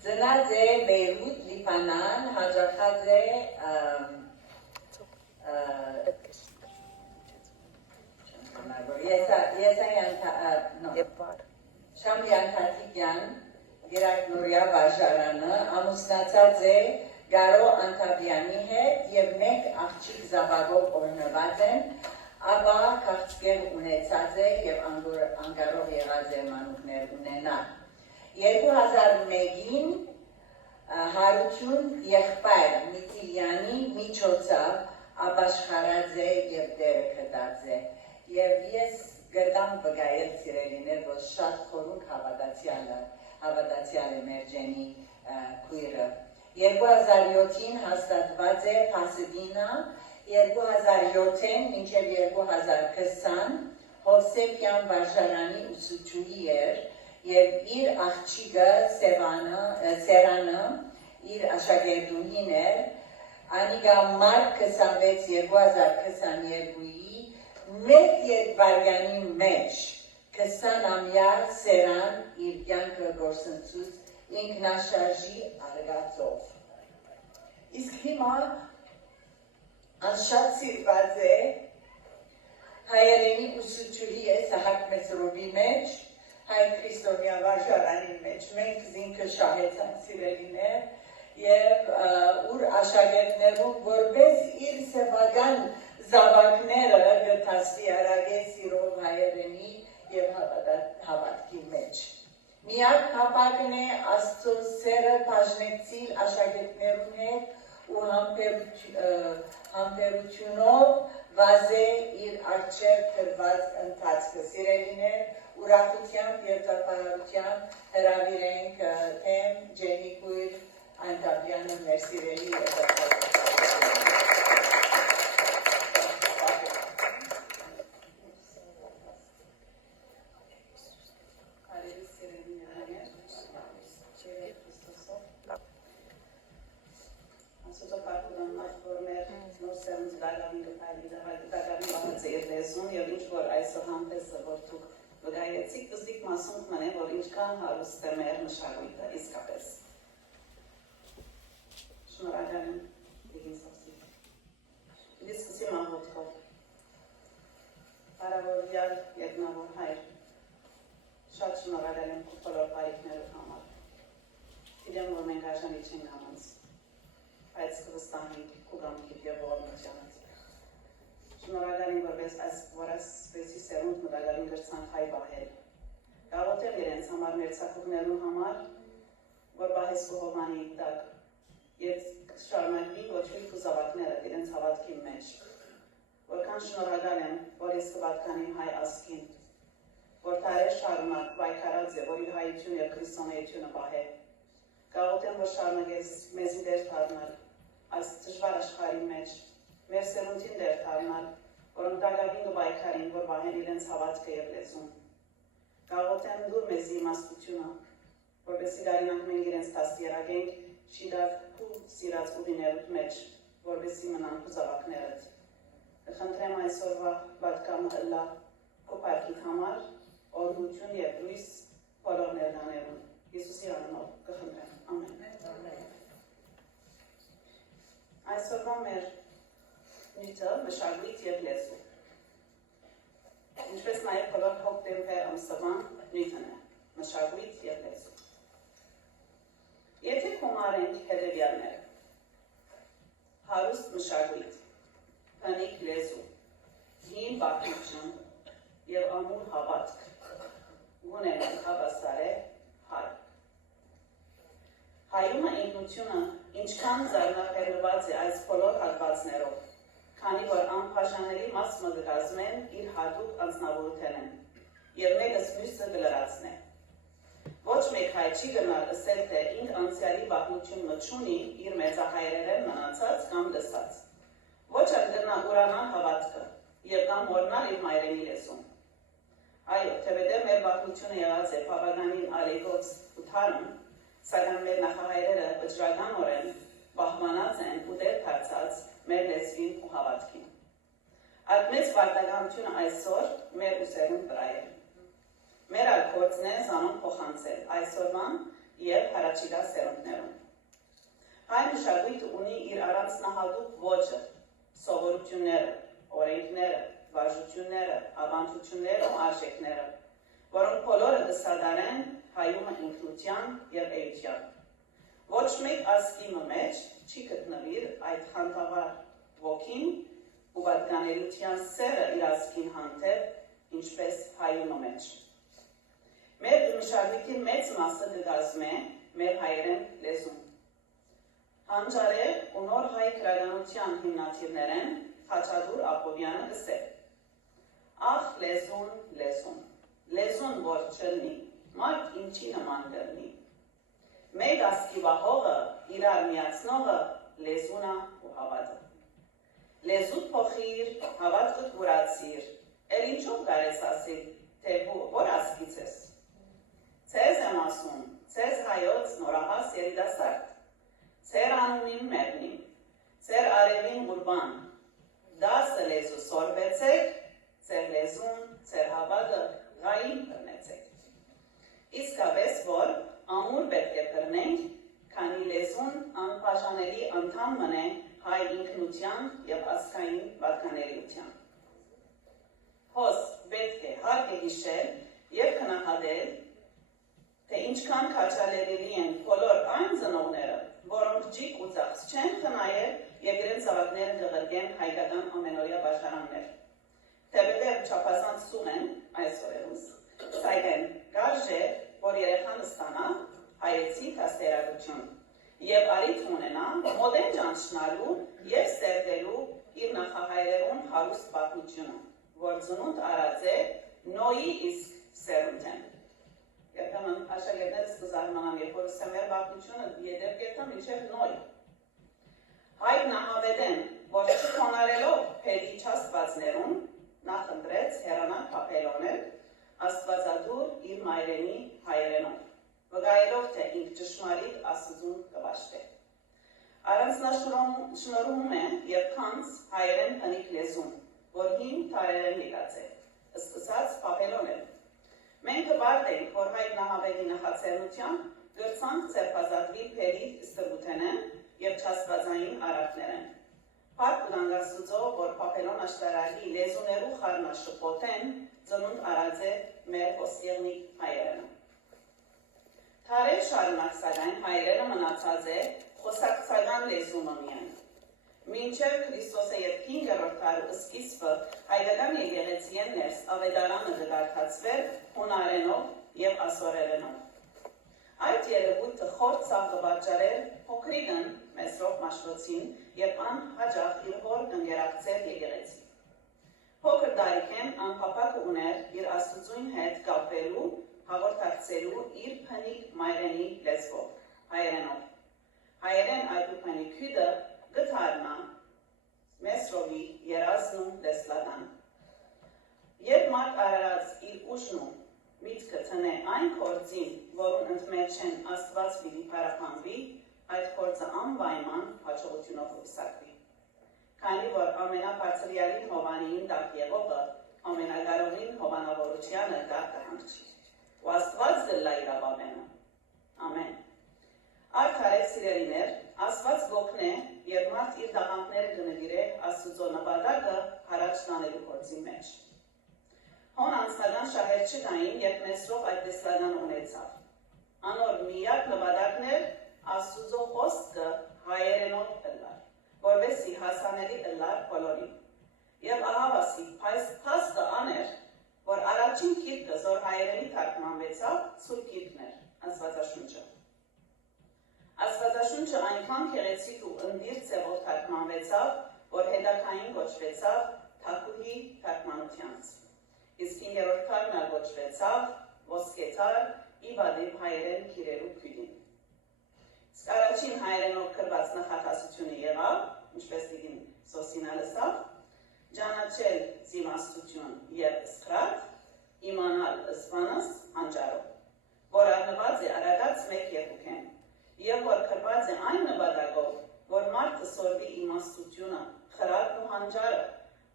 Ծնած է Բեյրութ, Լիբանան, հաճախած է Շամլյան Թաթիկյան, Գերակնորյա վարժարանը, ամուսնացած է Գարո Անտավյանի հետ և մեկ աղջիկ զավակով օրհնված են, ապա քաղցկեղ ունեցած է և անկարող եղած է մանուկներ ունենալ։ 2001-ին Հարություն եղբայր Միթիլյանի միջոցով ապաշխարած է և դերը կտած է։ Եվ ես գրդամ վգայել սիրելիներ, որ շատ խորունք հավատացյալ է մեր ջենի քույրը։ 2007-ին հաստատված է Փասեդինա, 2007-ին մինչև 2020 Հովսեփյան վարժարանի ուսուցչուհի էր և իր աղջիկը Սերանը իր աշակերտուհին էր, անիկա մարտ 26 2022-ի մեկ երկվայրկյանի մեջ 20-ամյա Սերան իր կյանքը գործընծուց ինքնաշարժի արգացով։ Իսկ հիմա շատ սիրված է հայերենի ուսուցչուհի է Սահակ Մեսրոբի մեջ, հայ քրիստոնյա վարժարանի մեջ, մենք զինքը շահեցանք սիրելիներ և ուր աշակերտներում որպես իր սեվական զավակները գտասի արագե սիրով հայերենի և հավատքի մեջ։ Միակ հապակն է Աստծո սերը բաժնեցիլ աշակերտներուն հետ ու համբերությունով վազե իր արջեր թրված ընթացքը սիրելիներ, ուրախությամբ և ծափահարությամբ հրավիրենք թեմ Ջենի քույր Անտավյանը մեր սիրելի հարուստ է մեր մշակույթը իսկապես։ Շնորհակալ եմ Իգինսովսի։ Ես սկսեմ աղոթքով։ Բարավորյալ երկնավոր հայր, շատ շնորհակալ եմ քո բոլոր բարիքներիդ համար։ Գիտեմ, որ մենք արժանի չենք համաձ, բայց կվստահենք քո կամքիդ և ողորմությանդ։ Շնորհակալ եմ, որ այսպեսի սերունդ մտակարին գրցանք հայ պահել։ Գաղութեմ իրենց համար մեր ցակողներուն համար, որ բահես կողովանի տակ և շարունակվի ոչվի կուզավակները իրենց հավատքի մեջ, որքան շնորհակալ եմ, որ ես կվատկանիմ հայ ասկին, որ թարեր շարունակ պայքարած է, որ իր հայություն և քրիստոնեությունը պահե։ Գաղութեմ, որ շարունակես մեզի դեր թարնալ, այս դժվար աշխարհի մեջ, մեր սերունդին դեր թարնալ, որոնք դակավին կպայքարին, որ պահեն իրենց հավատքը և լեզուն։ Գաղութեմ դուր մեզի իմաստությունը, որպեսզի դարինանք մենք իրենց դաստիարակենք շիրակ քու սիրած ուղիներուդ մեջ, որպեսզի մնանք ու զավակներդ։ Կխնդրեմ այսօրվա պատկամը ըլլա քո պարքիդ համար, օրհնություն և լույս բոլոր ներկաներուն։ Հիսուսի անունով կխնդրեմ։ Ամեն։ Այսօրվա մեր նյութը մշակույթ և լեզու։ Ինչպես նաև բոլոր հոկտեմբեր ամսվան նյութն է, մշակույթ և լեզու։ Եթե կոմարենք հետևյալները, հարուստ մշակույթ, հնիկ լեզու, հին պատմություն և ամուր հավատք, գունենալ հավասար է հայ։ Հայումը ինքնությունը ինչքան զարնախելված է այս բոլոր հատվածներով, քանի որ անբաժանելի մաս կազմեն իր հատուկ անձնավորութեն են, և մեկս մյուսը կլրացնե։ Ոչ մեկ հայ չի գնալ ըսել, թե ինք անցյալի պատմություն մտչունի իր մեծահայրերեն մնացած կամ լսած։ Ոչ էլ գնա ուրանալ հավատքը և կամ օրնալ իր մայրենի լեզուն։ Այո, թեպետև մեր պատմությունը եղած է բավականին ալեկոծ ու թարմ, սակայն մեր նախահայրերը վճռականորեն պահպանած են ու դեր դարձած մեր լեզվին ու հավատքին։ Այդ մեծ պարտականությունը այսօր մեր ուսերուն վրա է։ Մեր այլ գործն է զանոն փոխանցել այսօրվան և հարաճիգա սերունդներում։ Հայ մշակույթը ունի իր առանձնահատուկ ոճը, սովորությունները, օրենքները, վարժությունները, ավանդությունները ու արժեքները, որոնք բոլորը կսադարեն հայումը ինքնության և էության։ Ոչ մեկ ազգի մեջ չի գտնվիր այդ խանդավառ ոգին ու պատկանելիության սերը իր ազգին հանդեպ, ինչպես հայումը մեջ։ Մեր մշակույթի մեծ մասը կկազմե մեր հայերեն լեզուն։ Հանճարեղ ու նոր հայ գրականության հիմնադիրներեն Խաչատուր Աբովյանը կսեր. Ախ լեզուն, լեզուն, լեզուն որ չլնի, մարդ ինչի նման կլնի։ Մեկ ազգի վահողը, իրար միացնողը լեզունա ու հավատը։ Լեզուտ փոխիր, հավատը կուրացիր, էլ ինչով կարես ասիլ, թե որ ազգից ես։ Ձեզ եմ ասում, ձեզ հայոց նորահաս երիտասարդ, ձեր անունին մերնիմ, ձեր արևին գուրբան, դասը լեզու սորվեցեք, ձեր լեզուն, ձեր հավատը գային կրնեցեք։ Իսկապես որ ամուր պետք է կրնենք, քանի լեզուն անբաժանելի անդամ մնե հայ ինքնության և ազգային պատկանելիության։ Հոս պետք է հարկ է հիշել և քննադատել, թե ինչքան քաջալերելի են բոլոր այն ծնողները, որոնք ջիկ ու ծախս չեն խնայել և իրենց զավակները կղրկեն հայկական ամենօրյա աշխարհներ։ Թեպետև չափազանց սուղ են այս օրերուս, սակայն կարժե, որ երեխան ստանա հայեցի դաստիարակություն և արիթ ունենա մոդեն ճանչնալու և սերտելու իր նախահայրերուն հարուստ պատմությունը, որ ծնունդ արած է նոյի իսկ սերունդ են։ Երբեմն աշակերտներս կզարմանան, երբ որ սեմեր պատմությունը ետև կետամ ինչև նոյ։ Հայր նահավեդեն, որ չքոնարելով պերի չաստվածներուն, նախընտրեց հերանակ պապելոնել աստվածադուր իր մայրենի հայրենով, վգայելով, թե ինք ճշմարիտ աստծուն կվաշտե։ Առանձնաշնորհում է և քանց հայերեն հնիկ լեզուն, որ հին թարերեն եկած է, սկսած պապելոնել։ Մենք կվարդ ենք, որ հայր նահավեդի նախացերնության գրցանք ծերպազատվի պերի ստրգութենեն և չաստվածային արակներեն։ Պարկ կդանգաստուծով, որ պապելոն աշտարակի լեզուներու խարնաշպոթեն ծնունդ արած է մեր ոսեղնիկ հայերենը։ Թարեր շարունակ սակայն հայերենը մնացած է խոսակցական լեզումը միայն։ Մինչև Քրիստոսը և 5-րդ դարու սկիզբը հայկական եկեղեցիեն ներս ավետարանը կկարգացվեր հունարենով և ասորերենով։ Այդ երևույթը խորտ ծաղը պատճառեր փոքրիկն Մեսրոպ Մաշտոցին և անհաջող իր հոր կընկերակցեր եկեղեցի։ Փոքր տարիքեն անփափակը ուներ իր աստուծույն հետ կապվելու, հաղորդակցելու իր փնիկ մայրենի լեզվով, հայերենով։ Հայերեն այդ փնիկ քույդը գտարնա Մեսրոպի երազն ու լեզլական։ Երբ մարդ արարած իր ուժն ու միտքը տնե այն գործին, որուն ընդմեջ են աստված պիտի պարապանվի, այդ գործը անպայման հաջողությունով կպսակվի։ Քանի որ ամենաբարձրյալին հովանիին տակ եղողը ամենակարողին հովանավորությանը տակ կհանգչի, ու աստված գլլա իր ապամենը։ Ամեն։ Արդարև սիրելիներ, աստված գոգնե և մարդ իր տաղանդները կնվիրե աստուծո նպատակը հարաճ տանելու գործի մեջ։ Հոն անձնական շահեր չկային, երբ Մեսրոպ այդ տեսլական ունեցավ։ Անոր միակ նպատակն էր աստուծո խոսքը հայերենով ըլլար, որովհետեւ հասանելի ըլլար բոլորին։ Եվ ահավասի փաստը աներ, որ առաջին գիրքը, որ հայերենի թարգմանվեցավ, Սուրբ Գիրքն էր, Աստվածաշունչը։ Աստվածաշունչը այնքան գեղեցիկ ու ընդդիր ձևով թարգմանվեցավ, որ հետագային կոչվեցավ Թագուհի թարգմանությանց։ Իսկ 5-րդ քարն կոչվեցավ Ոսկեթար իբադիվ հայերեն քիրերու քույրին։ Իսկ առաջին հայերենով գրված նախատասությունը եղավ, ինչպես դիտին Սոսինա լսավ, ճանաչել զիմաստություն և սխրատ, իմանալ ըսվանս հանճարով, որ առնված է արագած մեկ եղուքեն, և որ գրված է այն նպատակով, որ մարդը սորվի իմաստությունը, խրատն ու հանճարը,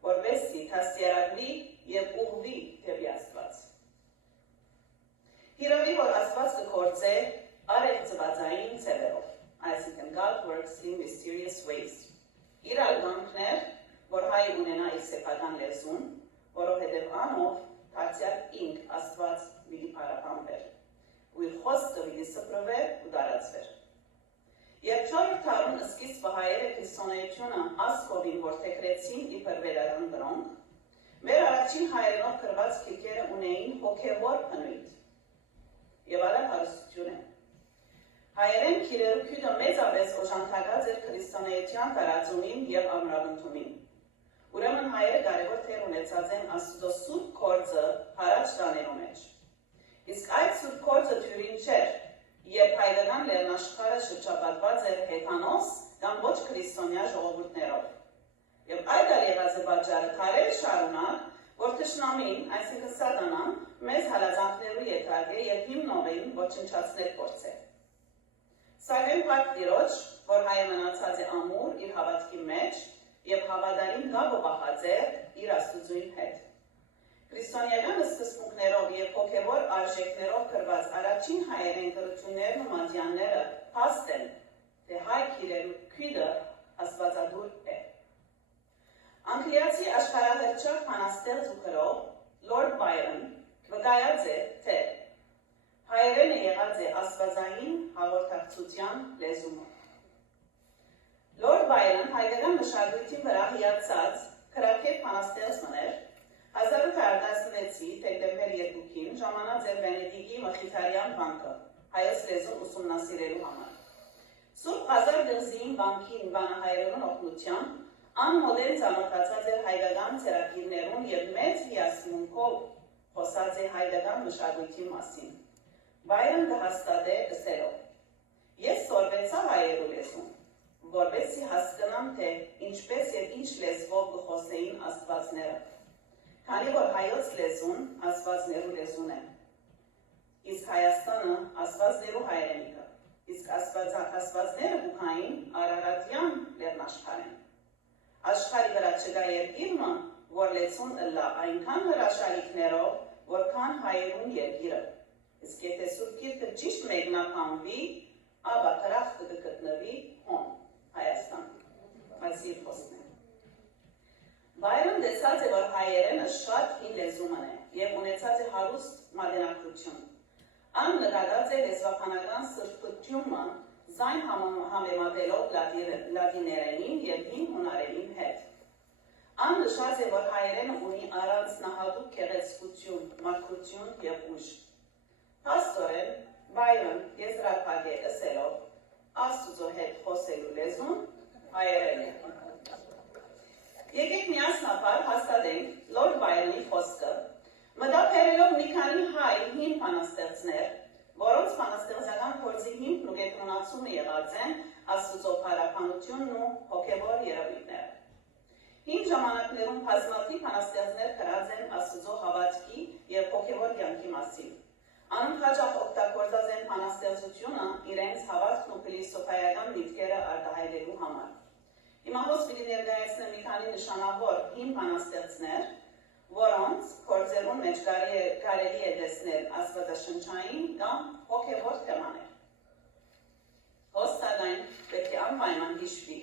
որպեսզի դաստիարակվի և ուղղվի դեպի Աստված։ Հիրավի, որ Աստված կգործե արևծվածային ձևերով, այսինքն God works in mysterious ways։ Իր ալգանքներ, որ հայ ունենա իր սեփական լեզուն, որովհետև անով դարձյալ ինք Աստված պիտի փառաբանվեր, ու իր խոսքը պիտի սփռվեր ու դարածվեր։ Երբ 4-րդ դարում սկիզբը հայերը քրիստոնեությունը ասկովին որդեգրեցին իբր վերարան դրոնք, մեր առաջին հայերենով գրված գիրքերը ունեին հոգևոր բնույթ եւ այլ հարստություն է։ Հայերեն գիրերու քյութը մեծապես օժանդակած էր քրիստոնեության տարածումին եւ ամրապնդումին։ Ուրեմն հայերը կարևոր թեր ունեցած են Աստծո սուրբ գործը հարաճ տանելու մեջ։ Իսկ այդ սուրբ գործը թյուրին չէր, երբ հայկական լեռնաշխարհը շրջապատված էր հեթանոս կամ ոչ քրիստոնյա ժողովուրդներով։ Եվ այդ եղած է պատճառը քարեր շարունակ, որ թշնամին, այսինքն սատանան, մեզ հալածանքներու եթարգե եւ հիմնովին ոչնչացնել փորձել։ Սակայն փառք Տիրոջ, որ հայը մնացած է ամուր իր հավատքի մեջ եւ հավատարիմ գաբը բախաձեր իր Աստծուին հետ։ Քրիստոնեական սկզբունքներով եւ հոգեվոր արժեքներով գրված առաջին հայերեն գրություններն ու մատյանները փաստ են, թե հայ քիրերու քույրը աստվածադուր է։ Անգլիացի աշխարհահռչակ բանաստեղծ ու գրող Լորդ Բայրոն վկայած է, թե հայերենը եղած է աստվածային հաղորդակցության լեզումը։ Լորդ Բայրոն հայկական մշակույթի վրա հիացած քրակետ բանաստեղծ մներ 1816-ի դեկտեմբեր 2-ին ժամանած էր Վենետիկի Մխիթարյան բանկը հայոց լեզուն ուսումնասիրելու համար։ Սուրբ Ղազար դրզին բանկին բանահայերուն օգնությամբ անմոդել ծանոթացած էր հայկական ծրագիրներուն եւ մեծ հիասմունքով խոսած է հայկական մշակույթի մասին։ Բայրոն կհաստատե ըսելով. Ես սորվեցա հայերու լեզուն, որպեսզի հասկանամ, թե ինչպես եւ ինչ լեզվով կխոսեին աստվածները, քանի որ հայոց լեզուն աստվածներու լեզուն է, իսկ Հայաստանը աստվածներու հայրենիքը, իսկ աստվածները գուքային Արարատյան լեռնաշխարհ են։ Աշխարհի վրա չկա երկիրը, որ լեցուն ըլլա այնքան հրաշալիքներով, որքան հայերուն երկիրը։ Իսկ եթե Սուրբ Գիրքը ճիշտ մեկնաբանվի, ապա դրախտը կգտնվի հոն, Հայաստան։ Այս իր խոսքն է։ Բայրոն տեսած է, որ հայերենը շատ հին լեզուման է եւ ունեցած է հարուստ մատենագրություն։ Ան նկատած է լեզվաբանական սրբությունը զայն համեմատելով լատիներենին եւ հին հունարենին հետ։ Ան նշած է, որ հայերենը ունի առանձնահատուկ գեղեցկություն, մաքրություն եւ ուժ։ Փաստորեն, Բայրոն եզրափակ է ըսելով Աստծո հետ խոսելու լեզուն հայերեն է։ Եկեք միասնաբար հաստատենք Լորդ Բայրոնի խոսքը, մտաբերելով մի քանի հայ հին բանաստեղծներ, որոնց բանաստեղծական փորձի հիմքն ու կենտրոնացումը եղած են Աստծո փառաբանությունն ու հոգևոր երևույթները։ Հին ժամանակներում բազմաթիվ բանաստեղծներ գրած են Աստծո հավատքի եւ հոգևոր կյանքի մասին։ Անոնք հաճախ օգտագործած են բանաստեղծությունը իրենց հավատքն ու փիլիսոփայական միտքերը արտահայտելու համար։ Հիմա հոս պիտի ներկայացնեմ մի քանի նշանավոր հին բանաստեղծներ, որոնց գործերուն մեջ կարելի է տեսնել աստվածաշնչային կամ հոգևոր թեմաներ։ Հոստագայն պետք է անպայման հիշվի,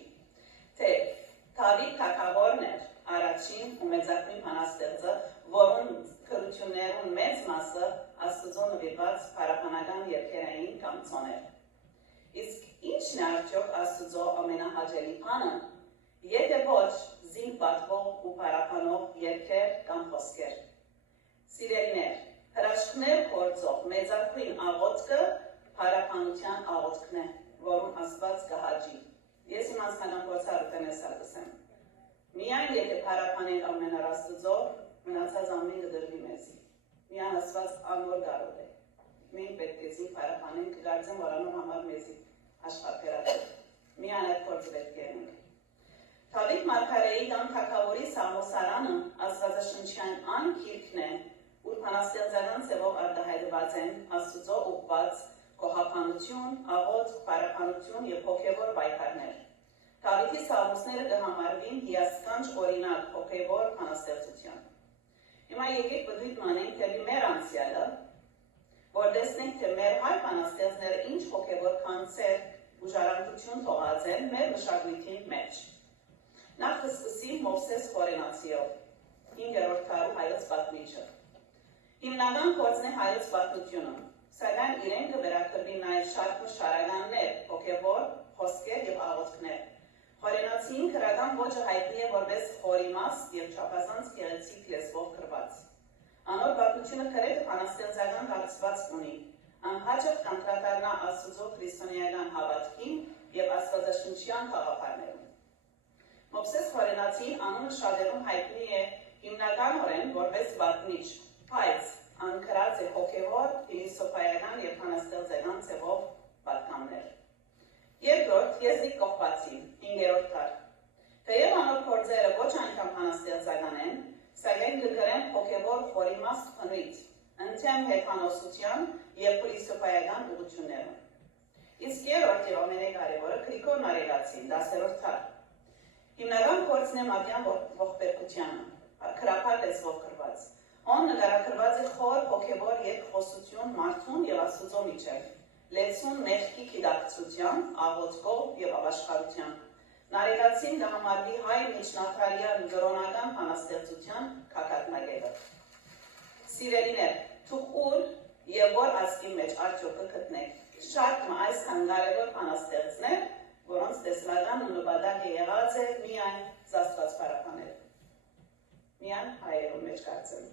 թե Դավիթ թագավորն էր առաջին ու մեծագույն բանաստեղծը, որոնց գրություններուն մեծ մասը Աստծո նվիրված փառաբանական երգերային կանցոներ։ Իսկ ի՞նչն է արդյոք Աստծո ամենահաճելի բանը, եթե ոչ զինք պատվող ու փառաբանող երգեր կամ խոսքեր։ Սիրելիներ, հրաշքներ գործող մեծագույն աղոթքը փառաբանության աղոթքն է, որում Աստված կհաճի։ Ես իմ անձնական փորձառուտեն ես ասեմ։ Միայն եթե փառաբանենք ամենար Աստծո, մնացած ամեն կդրվի մեզի։ Միայն Աստված անոր կարող է։ Մենք պետք է զին փառաբանենք, կգարձեմ, որ անոր համար մեզի աշխարհ միայն այդ գործը պետք է ենք։ Դավիթ մարգարեի կամ թագավորի Սամոսարանը աստվածաշնչյան այն գիրքն է, ուր բանաստեղծական ձևով արտահայտված են Աստծո ուղղված գոհաբանություն, աղոթք, փառաբանություն եւ հոգեվոր պայքարներ։ Դավիթի սաղմոսները կհամարվին հիասքանչ օրինակ հոգեվոր բանաստեղծության։ Հիմա եկեք բդույթ մանենք դեպի մեր անցյալը, որ տեսնենք, թե մեր հայ բանաստեղծները ինչ անձեր ու ժառանգություն թողած են մեր մշակույթի մեջ։ Նախ կսկսի Մովսես Խորենացիով, 5-րդ դարու հայոց պատմիչը։ Հիմնական գործն է հայոց պատմությունը, սակայն իրեն կվերագրվի նաև շատ նշարականներ, հոգևոր, խոսքեր եւ աղոթքներ։ Խորենացին քրական ոճը հայտնի է որպես խորիմաստ եւ չափազանց գեղեցիկ լեզվով գրված։ Անոր պատմությունը գրեթե բանաստեղծական հարցված ունի, անհաջող կանդրադառնա Աստծո քրիստոնեական հավատքին եւ աստվածաշնչյան գաղափարներուն։ Մովսես Խորենացին անունը շատերուն հայտնի է հիմնականորեն որպես պատմիչ, բայց անկրած է հոգևոր, փիլիսոփայական եւ բանաստեղծական ձևով պատգամներ։ Երկրորդ Եզնիկ Կողբացին, 5-րդ դար։ Թեև անոր փորձերը ոչ այնքան բանաստեղծական են, սակայն կգրեն հոգևոր խորիմաստ բնույթ, ընդհանուր հեթանոսության եւ փիլիսոփայական ուղղություններով։ Իսկ երրորդ եւ ամենակարևորը Գրիգոր Նարեկացին, 10-րդ դար։ Հիմնական գործն է մատյան ողբերգությանը, քրափար լեզվով գրված։ Ան նկարագրված է խոր հոգևոր երկխոսություն մարդուն եւ Աստծո միջեւ, լեցուն մեղքի գիտակցության, աղոթքով եւ ապաշխարության։ Նարեկացին կհամարվի հայ միջնադարյան գրոնական բանաստեղծության գագաթնակետը։ Սիրելիներ, դուք ուր եւ որ ազգի մեջ արդյոք կգտնեք շատ այսքան կարևոր բանաստեղծներ, որոնց տեսլական ու նպատակը եղած է միայն Աստված պարապանել։ Միայն հայերուն մեջ կարծեմ։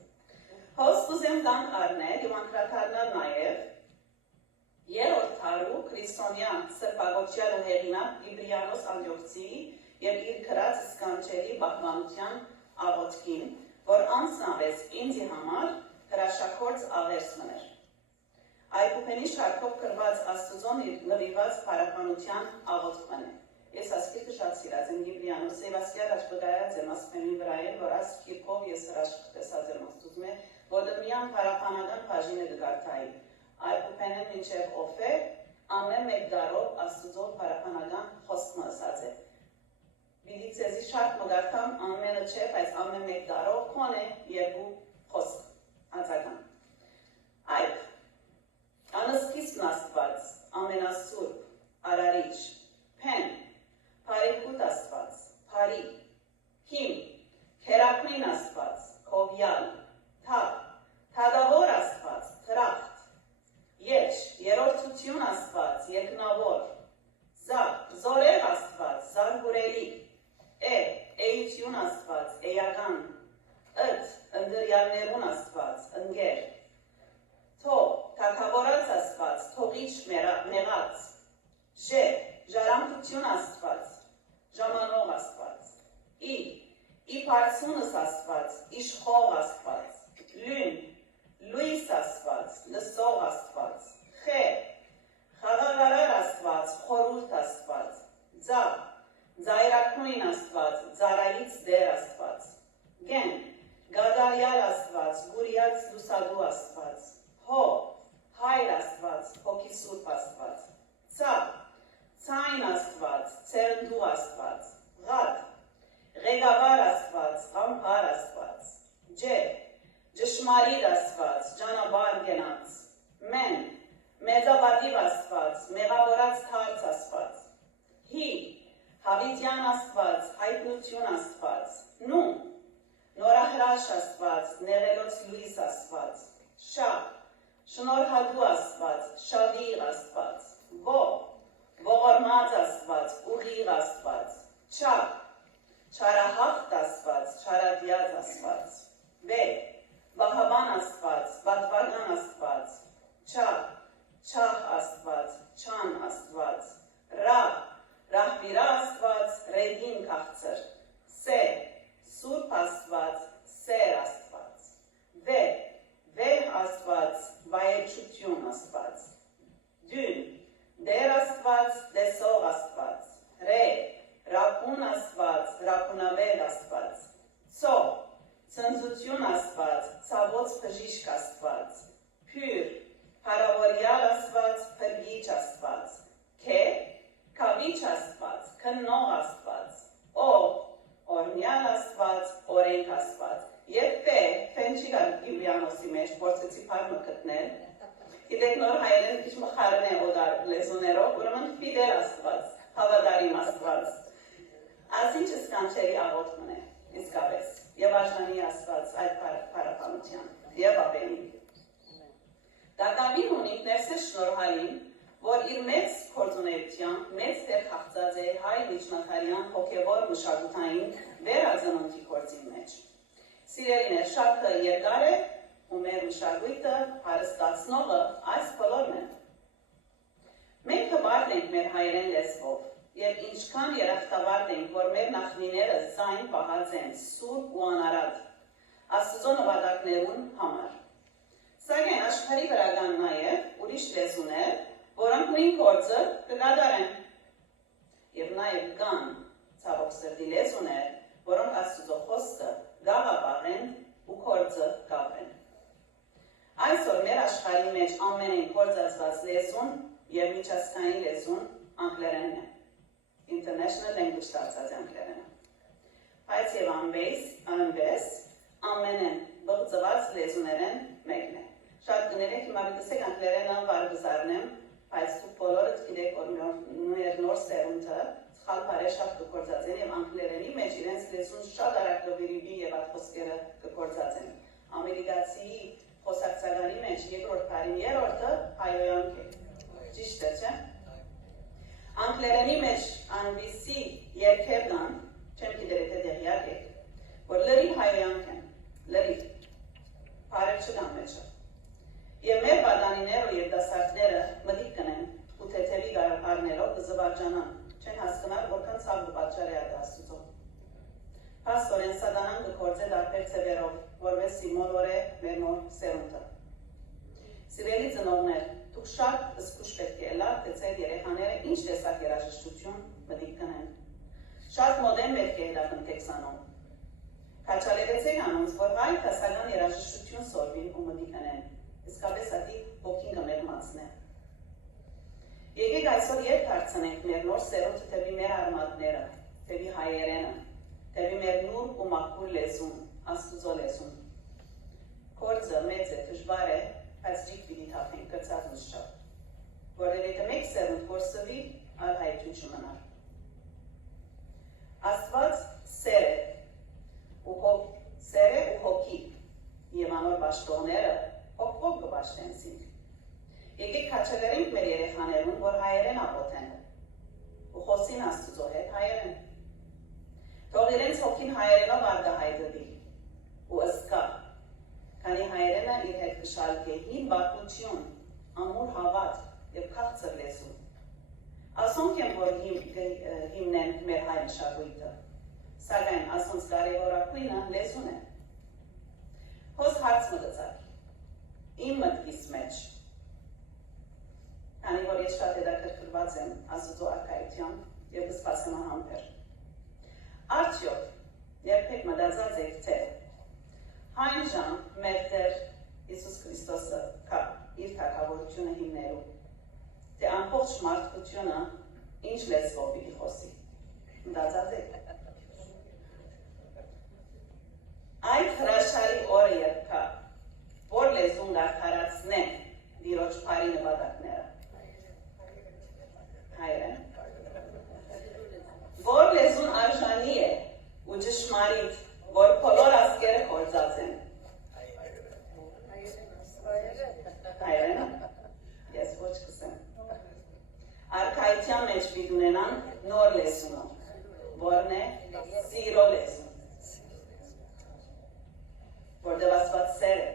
Հոստ ուզեմ տանք առնել եւ անդրադառնալ նաեւ երրորդ դարու քրիստոնյան սրբագործյալ ու հեղինակ Կիպրիանոս Անտիոքոսի եւ իր գրած սկանչելի բախմանության աղոթքին, որ անձնապես ինձի համար հրաշագործ աղերս մներ։ Այբուբենի շարքով գրված Աստծոն իր նվիրված պարապանության աղոթքն է։ Ես ասկիրքը շատ սիրած եմ Կիպրիանոս Սևաստիան Աշբգայած եմ ասպեմի վրայել, որ այս կիրքով ես հրաշք տեսած եմ Աստծում է, որը միան պարապանական բաժինը կգարթայի։ Այբուբենը մինչև ով է, ամեն մեկ դարով Աստծո պարապանական խոսքն ասած է։ Բիդի ցեզի շատ մգարտամ ամենը չէ, բայց ամեն մեկ դարով քոնե երկու խոսք ածական։ Այբ անսկիզբն Աստված, ամենասուրբ, արարիչ, փեն, Փարիքուտ Աստված, Փարի, Հիմ, Քերակրին Աստված, Քովյալ, Թափ, Թադավոր Աստված, Թրախտ, Եջ, Երորդություն Աստված, Երկնավոր, Զակ, Զորեղ Աստված, Զանգուրելի, Էյություն Աստված, Էյական, Ît, Ընդրյալներուն Աստված, Ընկեր, Թող, Թագավորած Աստված, Թողիչ մեղած, Ժառանգություն Աստված, Ժամանող Աստված, Իփարցունս Աստված, Իշխող Աստված, Լույն, Լույս Աստված, Լսող Աստված, Խաղաղարար Աստված, Խորհուրդ Աստված, Ձայրակնույն Աստված, Ձարայից դեր Աստված, Գեն, Գադարյալ Աստված, Գուրյաց լուսադու Աստված, Հայր Աստված, Հոգիսուրբ Աստված, Ցայն Աստված, Ցերնդու Աստված, Ղեկավար Աստված, Ղամբար Աստված, Ճշմարիտ Աստված, Ճանապարհ գնաց, Մեծաբատիվ Աստված, Մեղավորած թարց Աստված, Հավիտյան Աստված, Հայտնություն Աստված, Նորահրաշ Աստված, Նեղելոց լույս Աստված, Շնորհադու Աստված, Շավիղ Աստված, Ողորմած Աստված, Ուղիղ Աստված, Չարահաղթ Աստված, Չարադյաց Աստված, Բահավան Աստված, Բատվական Աստված, Չահ Աստված, Չան Աստված, Ռահվիրա Աստված, Ռեդին քաղցր, Սուրբ Աստված, Սեր Աստված, Վեհ Աստված, Վայելչություն Աստված, Դեր Աստված, Դեսող Աստված, Ռապուն Աստված, Ռապունավեր Աստված, Ցնծություն Աստված, Ցավոց բժիշկ Աստված, Փարավորյալ Աստված, Փրկիչ Աստված, Քավիչ Աստված, Քննող Աստված, Օրնյալ Աստված, Օրենք Աստված, եւ ֆեն չի գալ Կիպրիանոսի մեջ, փորձեցի փառը գտնել։ Գիտեք նոր հայերեն քիչ մխարն է օդար լեզուն լեզուներով, ուրեմն ֆիդել Աստված, հավատարիմ Աստված, ասինչ սկանչերի աղոթքն է, իսկապես, եւ արժանի Աստված այդ փառապանության, եւ ապենին։ Դակավին ունի ներսես շնորհալին, որ իր մեծ գործունեությամբ մեծ տեղ խաղացած է հայ միջնադարյան հոգևոր մշակութային վերածնունդի գործի մեջ։ Սիրելիներ, շատ երկար է, ու մեր մշակույթը հարստացնողը այս բոլորն են։ Մենք հպարտ ենք մեր հայերեն լեզվով, եւ ինչքան երախտավարտ ենք, որ մեր նախնիները ձայն պահած են սուրբ ու անարատ, Աստծո նվադակներուն համար։ Սակայն աշխարհի վրա կան նաև ուրիշ լեզուներ, որոնք նույն գործը կկատարեն։ Եվ նաև կան ցավոք սրտի լեզուներ, որոնք Աստծո խոսքը գաղափարեն ու գործը կապեն։ Այսօր մեր աշխարհի մեջ ամենին գործածված լեզուն եւ միջազգային լեզուն անգլերենն է։ International language դարձած անգլերենը։ Բայց եւ անվես ամենեն բղծված լեզուներեն մեկն է։ Շատ կներեք հիմա գիտեք անգլերենը վարգզարնեմ, բայց դուք բոլորդ գիտեք որ նոր սերունդը սխալ բարե շատ կգործածեն եւ անգլերենի մեջ իրենց լեզուն շատ արագ կվիրիվի եւ այդ խոսքերը կգործածեն։ Ամերիկացի խոսակցականի մեջ երկրորդ բարին երրորդը հայոյանք է։ Ճիշտ է, չէ՞։ Անգլերենի մեջ անգլիսի երկերն չեմ գիտեր եթե դեղյակ եք, որ լրիվ հայոյանք են, լրիվ, բարև չկան մեջը։ Եվ մեր պատանիները և դասարդները մտիկ կնեն ու թեթևի առնելով կզվարջանան, չեն հասկնար որքան ցավ ու պատճառ է այդ Աստծո։ Փաստորեն սատանան կգործե տարբեր ձևերով, որովհետեւ մոլորե մեր նոր սերունդը։ Սիրելի ծնողներ, դուք շատ զգուշ պետք է ելաք, թե ձեր երեխաները ինչ տեսակ երաժշտություն մտիկ կնեն։ Շատ մոդեռն պետք է հետապնդեք սանում։ Քաչալերեցեք անոնց, որ հայ դասական երաժշտություն սորվին ու մտիկ կնեն։ Իսկապես ատի հոգին կմեղմացն է։ Եկեք այսօր երբ դարձնենք մեր նոր սերունդը թեպի մեր արմատները, թեպի հայերենը, թեպի մեր նուրբ ու մաքուր լեզուն, Աստծո լեզուն։ Գործը մեծ է, դժվար է, բայց ջիք պիտի թափենք կրծած ուշչով, որտեղ եթե մեկ սերունդ գործվի, այլ հայություն չմնար։ Աստված սեր է ու հոգի, եւ անոր պաշտոնները հոգով կպաշտենցինք։ Եկեք քաչելերենք մեր երեխաներուն, որ հայերեն աղոթեն ու խոսին Աստծո հետ հայերեն։ Թող իրենց հոգին հայերենով արտահայտվի ու ըսկա, քանի հայերենը իր հետ կշալկե հին բարկություն, ամուր հավատ եւ քաղցր լեզու։ Ասոնք են, որ հիմնեն մեր հայ մշակույթը, սակայն ասոնց կարևորագույնը լեզուն է։ Հոս հարց մտածակ, իմ մտքիս մեջ, քանի որ ես շատ հետաքրքրված եմ Աստծո արքայությամբ եւ կսպասեմ համբեր։ Արդյոք երբեք մտածած եք թե հայն ժամ մեր Տեր Հիսուս Քրիստոսը իր թագավորությունը հիմնելու, թե ամբողջ մարդկությունը ինչ լեզվով պիտի խոսի։ Մտածած եք։ Այդ հրաշալի օրը երբ կա, որ լեզուն գարթարացնեն դիրոջ բարի նպատակները։ Հայերեն։ Որ լեզուն արժանի է ու ճշմարիտ, որ բոլոր ազգերը գործած են։ Հայերեն։ Ես ոչ կսեմ։ Արքայության մեջ պիտի ունենան նոր լեզունը, որն է սիրո լեզուն։ Որտեղ Աստված սեր է։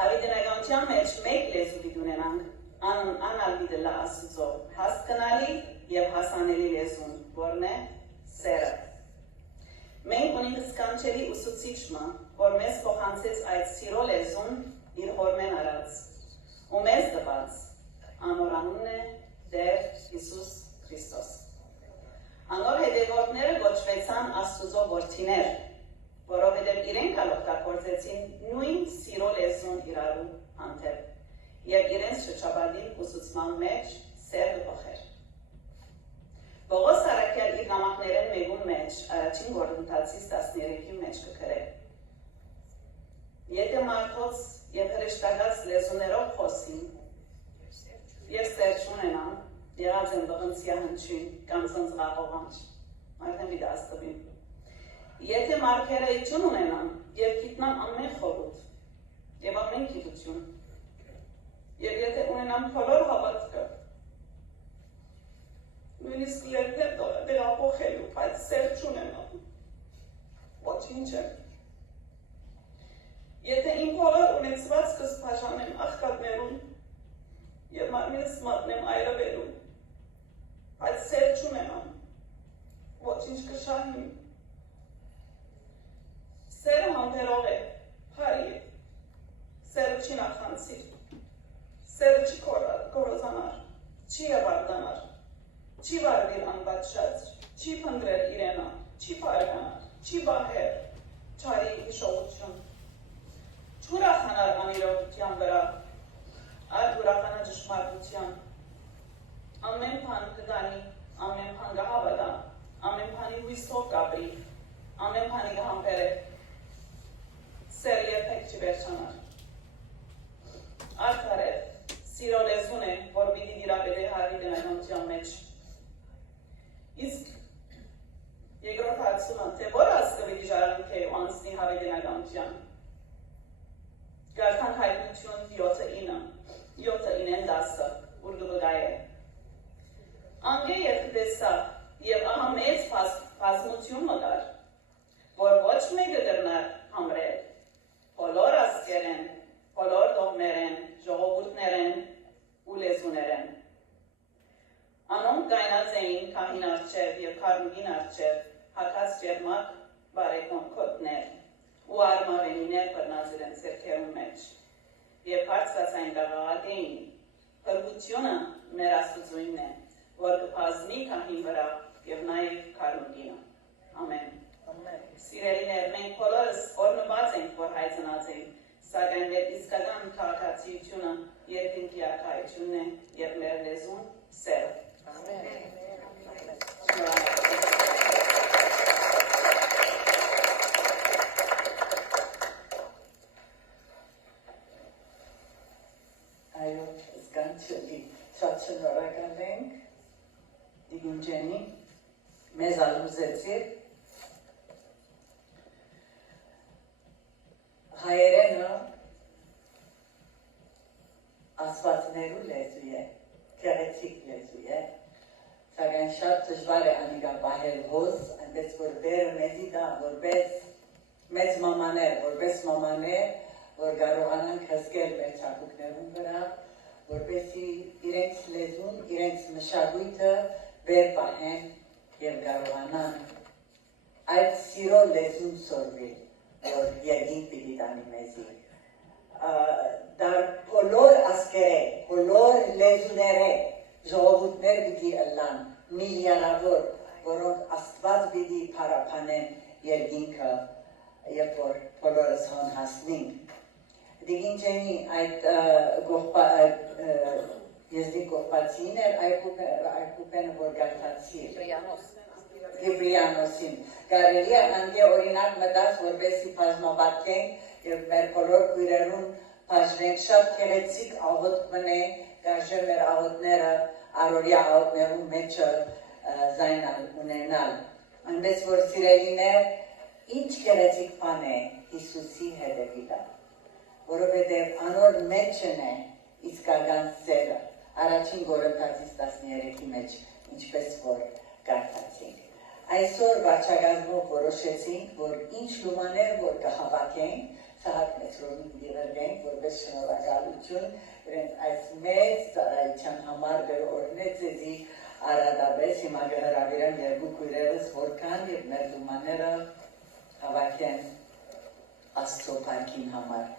Հավիտենականության մեջ մեկ լեզու պիտի ունենանք, անալվիդելա Աստծո, հասկանալի եւ հասանելի լեզուն, որն է սերը։ Մենք ունենք սկանչելի ուսուցիչը, որ մեզ փոխանցեց այդ սիրո լեզուն իր հորմեն արած, ու մեզ տված, անոր անունն է Տեր Հիսուս Քրիստոս։ Անոր հետևորդները գոչվեցան Աստծո որդիներ, որովհետև իրենք օգտագործեցին նույն սիրո լեզուն իրարու հանդեպ եւ իրենց շրջապատին ուսուցման մեջ սեր գտոխեր։ Պողոս առաքյալ իր նամակներեն մեկում մեջ առաջին Կորինթացիս 13-ի մեջ կգրե։ Եթե մարդոց եւ հրեշտակած լեզուներով խոսին եւ սեր եղած են բղնցիա հնչին, կամ ծնծղաղով հանչ, արդեն մի դաստվին։ Եթե մարդերը իջուն ունենան և գիտնան ամեն խորութ և ամեն գիտություն, և եթե ունենան բոլոր հավատքը, նույնիսկ իրենց հետ տեղափոխելու, բայց սեր չունենան, ոչինչ է։ Եթե իմ բոլոր ունեցվածքս բաժանեմ աղքատներուն և մարմինս մատնեմ այրվելու, բայց սեր չունենամ, ոչինչ կշահիմ։ Սերը համբերող է, բարի է, սերը չի նախանցիր, սերը չի կորոզանար, չի հվարդանար, չի վարվիր անպատշաց, չի փնտրել իրենը, չի պարկանար, չի բահեր, չարի հիշողություն, չուրախանար անիրողության վրա, այդ ուրախանա ճշմարտության, ամեն բան կգանի, ամեն բան կհավատա, ամեն բանի հույսով կապրի, ամեն բանի կհամբեր է, սեր երբեք չի վերջանար։ Արդար է, սիրո լեզուն է, որ պիտի դիրապետի հարվի դնականության մեջ։ Իսկ երկրորդ հարցումը, թե որ ասկվի դիժարանք է ու անցնի հարվի դնականության։ Գարթանք հայտնություն 7-9, ուր գբգայ է։ Անգե երբ դեսա և ահա մեծ բազմություն մգար, որ ոչ մեկը կրնար համրել, բոլոր ասկեր են, բոլոր դողմեր են, ժողովուրդներ են ու լեզուներ են։ Անոնք կայնած էին քահին արջև և քարմիրին արջև, հագած ջերմակ բարեկոներ ու արմավենիներ բռնած իրենց ձեռքերուն մեջ, և բարձրացային կաղաղակեին, կրկությունը մեր Աստծունն է, որ կբազմի քահին վրա և նաև քարմիրինը։ Ամեն։ Սիրելիներ, մենք բոլորս օրնված ենք, որ հայցնած ենք, սակայն մեր իսկական քաղաքացիությունը երկինքի արքայությունն է և մեր լեզուն սերը։ Այո, զգանչելի, շատ շնորհակալ ենք, Դիգուն ջանի, մեզ ալուզեցիր, հայերենը ասվածներու լեզու է, գեղեցիկ լեզու է, սակայն շատ դժվար է անիգա բահել հոզ, այնպես որ բերը մեզի դա, որպես մեծ մամաներ, որ կարողանանք հսկել մեր ճակուկներուն վրա, որպեսի իրենց լեզուն, իրենց մշակույթը բեր պահեն և կարողանան այդ սիրո լեզուն սորվի, որ երկինք պիտի տանի մեզի։ Դար բոլոր ասկերը, բոլոր լեզուները, ժողովուրդներ պիտի ըլլան, միլիարավոր, որոնք Աստված պիտի փարապանեն երկինքը, երբ որ բոլորս հոն հասնենք։ Դիգին ջանի այդ եզդի կողպացին էր այրկուպենը, որ գարտացի Կիպրիանոսին։ Կարելի է անգե օրինակ մտած, որպեսի բազմապատկենք և մեր բոլոր քույրերուն բաժվենք շատ գեղեցիկ աղոտ մնե, կարժե մեր աղոտները առօրյա աղոտներուն մեջը զայնալ ունենալ։ Այնպես որ սիրելիներ, ինչ գեղեցիկ բան է Հիսուսի հետևելը, որովհետև անոր մեջն է իսկական սերը, առաջին Կորինթացիս 13-ի մեջ, ինչպես որ կարդացինք։ Այսօր վարչագազմով որոշեցինք, որ ինչ լումաներ որ կհավաքենք, Սահակ մետրովին դիվերգենք, որպես շնորհակալություն, այս մեծ ծառայության համար դեր օրհնեց էզի Արադաբես, հիմա կհրավիրեմ երկու քույրերս որքան և մեր լումաները հավաքեն Աստծո փառքին համար։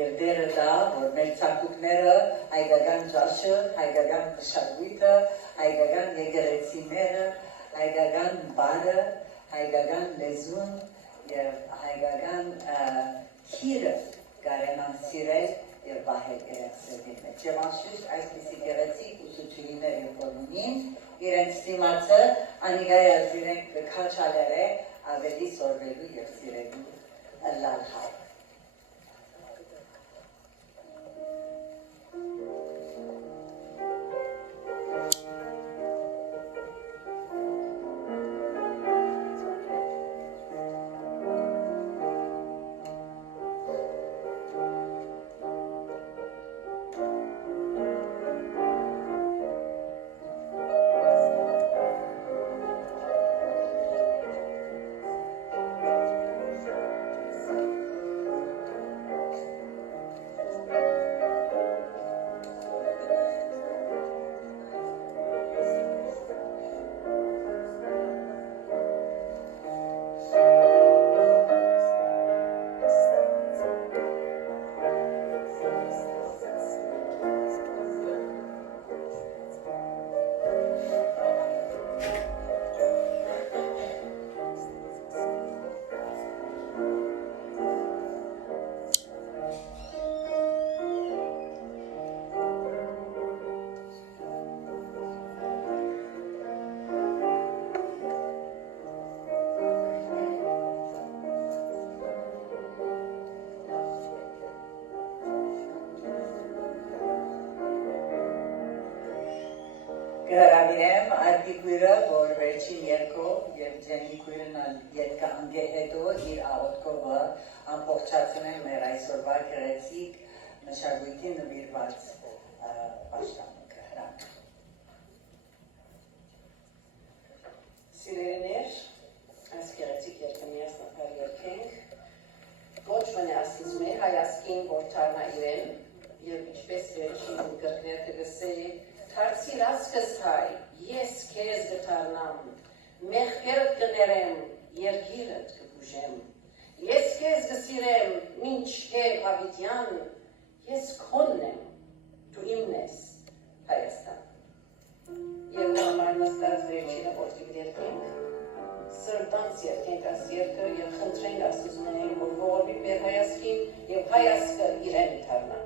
Եվ դերը դա, որ մեր ծագուկները, հայկական ջաշը, հայկական մշակույթը, հայկական եկեղեցիները, հայկական բարը, հայկական լեզուն և հայկական քիրը կարենան սիրել և բահել իրենց սրտի մեջ։ Եվ անշուշտ այսպիսի գեղեցիկ ուսուցիչներ և որունին իրենց դիմացը անիգայած իրենք քաչալեր է ավելի սորվելու և սիրելու ըլլալ հայ։ Գհրավիրեմ արկի քույրը, որ վերջին երկով եւ ձենի քույրն ետկա անգե հետո իր աղոթքովը ամբողջացնեն մեր այսօրվա գեղեցիկ մշակույթի նվիրված պաշտամունքը հրանք։ Սիրելիներ, այս գեղեցիկ երկրի ասնապար երկենք, ոչ մնե ասիզմ է հայասկին, որ թարնա իրեն, և ինչպես վերջին գրքներ կգսեի, թարցիր ասկս հայ, ես կեզ գթարնամ, մեղքերդ կներեմ, երգիրդ կբուժեմ, ես կեզ գսիրեմ, մինչ կև հավիտյան, ես քոնն եմ, դու իմն ես, Հայաստան։ Եվ համար նստած վերջինը որդիք երկենք, սրտանց երկենք աս երկը և խնդրենք ասուզմենին, որ ողորվի մեր հայասկին և հայասկը իրեն թարնա։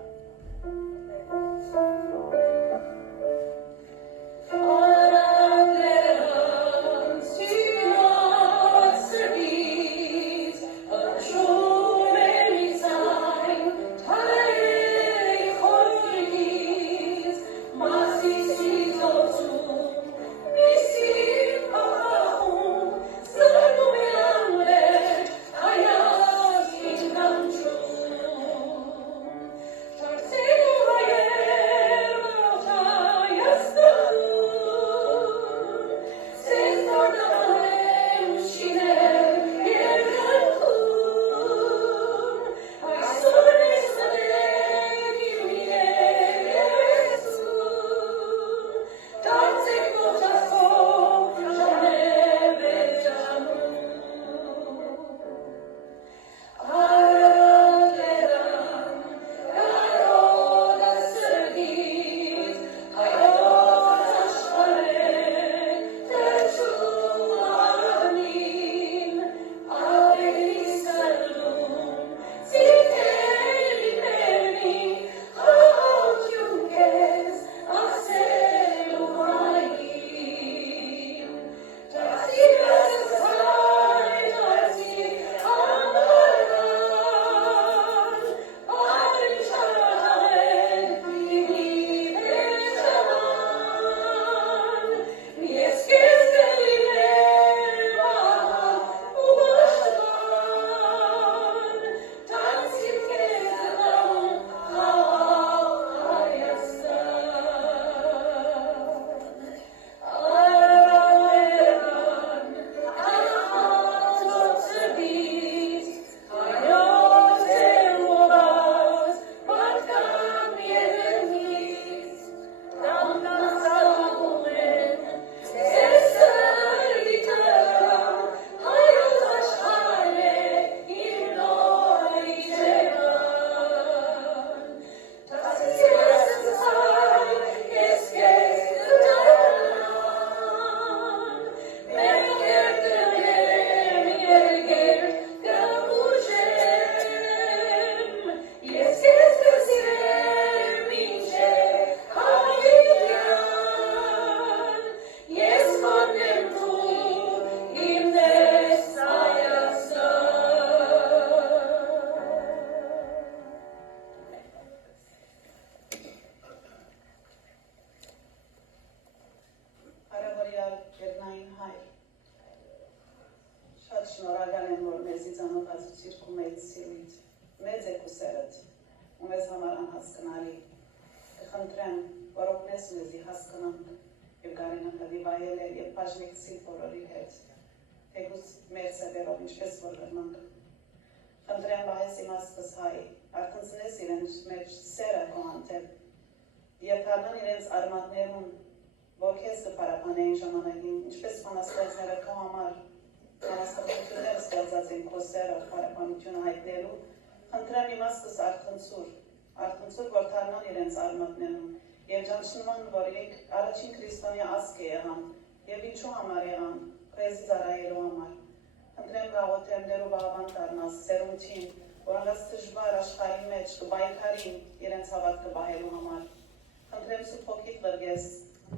Շնորհակալ եմ, որ մեզի ծանոթացուցիր քո մեծ սիրույթ, մեծ է քո սերդ, ու մեզ համար անհասկանալի։ Կխնդրեմ, որ օգնես մեզի հասկանանք եւ գարենանքավի վայելել եւ բաժնեկցի բոլորի հետ, թեկուզ մեր սեվերով ինչպես որ գրնանք։ Խնդրեմ բահես իմաստս հայ, արթնցնես իրենց մեջ սերը քո հանդեպ եւ թարնան իրենց արմատներուն, որ քեզ կփարապանեին ժամանակին, ինչպես բանաստեղծները քո համար Անաստեղծությունները ստեղծած են քո սերը, պարապանությունը հայտնելու, խնդրեմ իմաստս արթնցուր, որ թարնան իրենց արմատներում եւ ճանչնման, որ իրենք առաջին քրիստոնյա ազգ է եղան եւ ինչու համար եղան, քեզի ծառայելու համար։ Խնդրեմ գաղութեմ դերու բավան դառնաս սերունչին, որ անգաս դժվար աշխարհի մեջ կբայքարին իրենց հավատքը բահելու համար։ Խնդրեմ Սուրբ Հոգիդ լրգես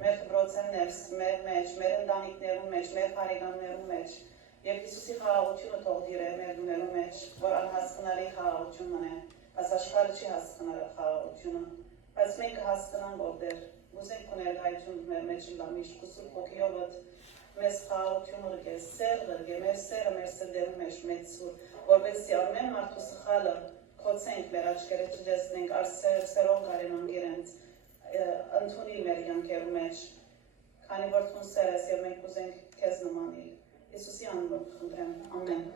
մեր դպրոցներս, մեր մեջ, մեր ընտանիքներում մեջ, մեր բարեկամներում մեջ Եվ Հիսուսի խաղաղությունը թող դիրե մեր դուներու մեջ, որ անհասկանալի խաղաղությունն է, բայց աշխարհը չի հասկանալ խաղաղությունը, բայց մենք կհասկանանք որդեր, ուզենք կներկայություն մեր մեջ լա միշտ կսուրբ ոգիովդ մեզ խաղություն ուրգես, սեր ղրգե, մեր սերը մեր սրդերում մեջ մեծ սուր, որպեսզի ամեն մարդու սխալը կոծենք մեր աչքերը չջեսնենք, արսեր սերով կարենան գիրենց, ընդունի մեր յանքերու մեջ, քանի որ թուն սեր ես և մենք ուզենք քեզ նմանիլ, Իսուսի անունով խնդրեմ, ամեն։